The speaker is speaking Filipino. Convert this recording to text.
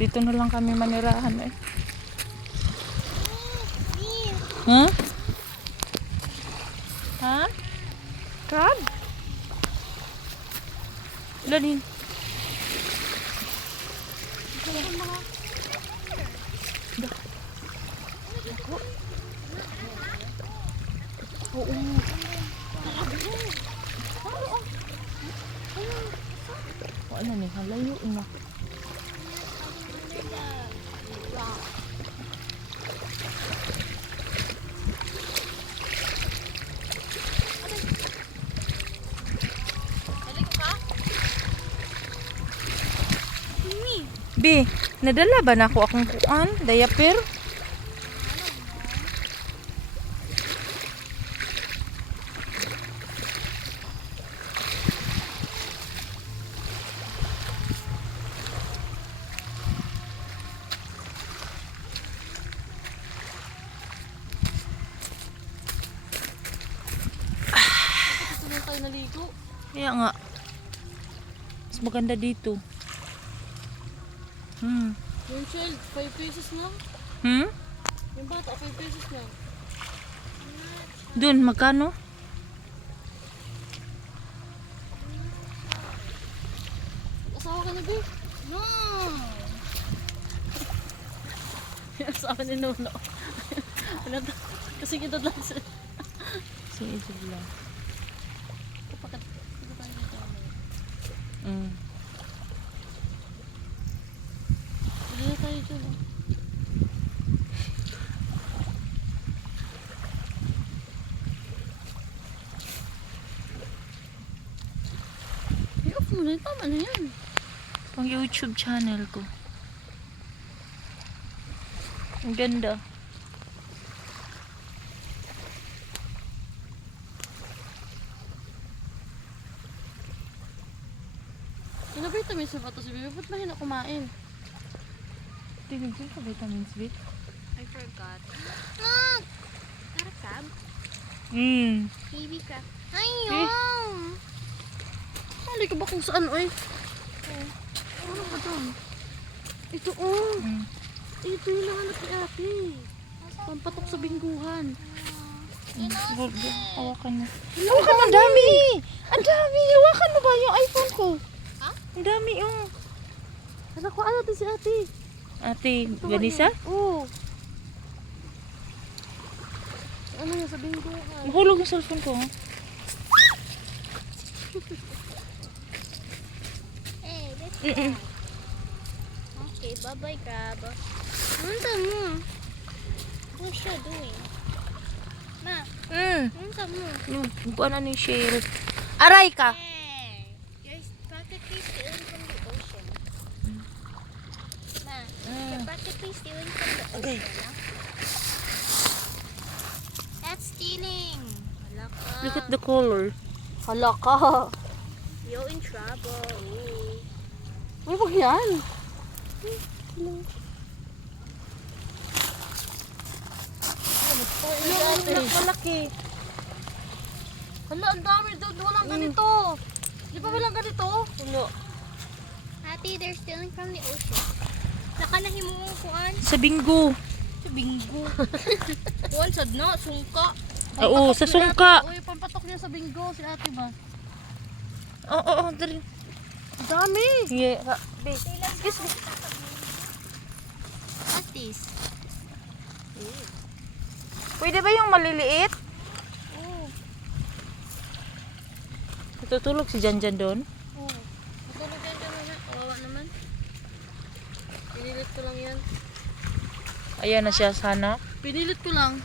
Dito na lang kami manirahan eh. Huh? Ha? Crab? Lanin. Oo. Ano nih, halayo na. Bi, nadala ba na ako akong kuan, diaper? Naligo. Kaya nga. Mas maganda dito. Yung child, 5 pesos lang. Yung bata, 5 pesos lang. Doon, magkano? Asawa ka na, Bi? No! Yung asawa ni Nono. Kasi kita lang siya. Si Ijib lang. Kapag ito tayo dito. Dito tayo dito. I-off mo na. Tama na yan. Pang YouTube channel ko. Ang ganda. Ano vitamins na ba ito si Bibi? Ba't mahina kumain? Tingin ko ka vitamins B. I forgot. Look! Not a crab. Baby crab. Ayun! Hali ka ba kung saan, oy? Ano ba ito? Ito, oh! Ito yung nahanap ni ate. Pampatok sa bingguhan. Hawakan mo. Hawakan mo, ang dami! Ang dami! Hawakan mo ba yung iPhone ko? Ha? Ang dami, oh. Anak ko, ano ito si ate? Ate, Vanessa? Oo. Ano yan sa bingguhan? Mahulog yung cellphone ko, oh. Hey, let's go. Okay, bye-bye crab. Ano mo? What's siya doing? Ma, ano mo? Yung kuha na ni Cheryl. Aray ka! Hey, you're practically stealing from the ocean. Ma, you're practically stealing from the ocean. No? That's stealing. Wala ka. Look at the color. Hala ka. You're in trouble. Ooh. Uy, wag yan. Anak malaki. Hala, ang dami doon. Walang ganito. Di ba walang ganito? Wala. Ate, they're stealing from the ocean. Nakanahin mo ang kuan. Sa bingo. Sa binggo. Kuwan, sad na. Sungka. Oo, sa sungka. Uy, pampatok niya sa binggo. Si ate ba? Oo, dari. Ang dami. Yeah. Excuse me. What's this? Pwede ba yung maliliit? Oh, Tutulog si Janjan doon. Oo. Matulog yan dyan na. Kawawa naman. Pinilit ko lang yan. Ayan na siya sana. Pinilit ko lang.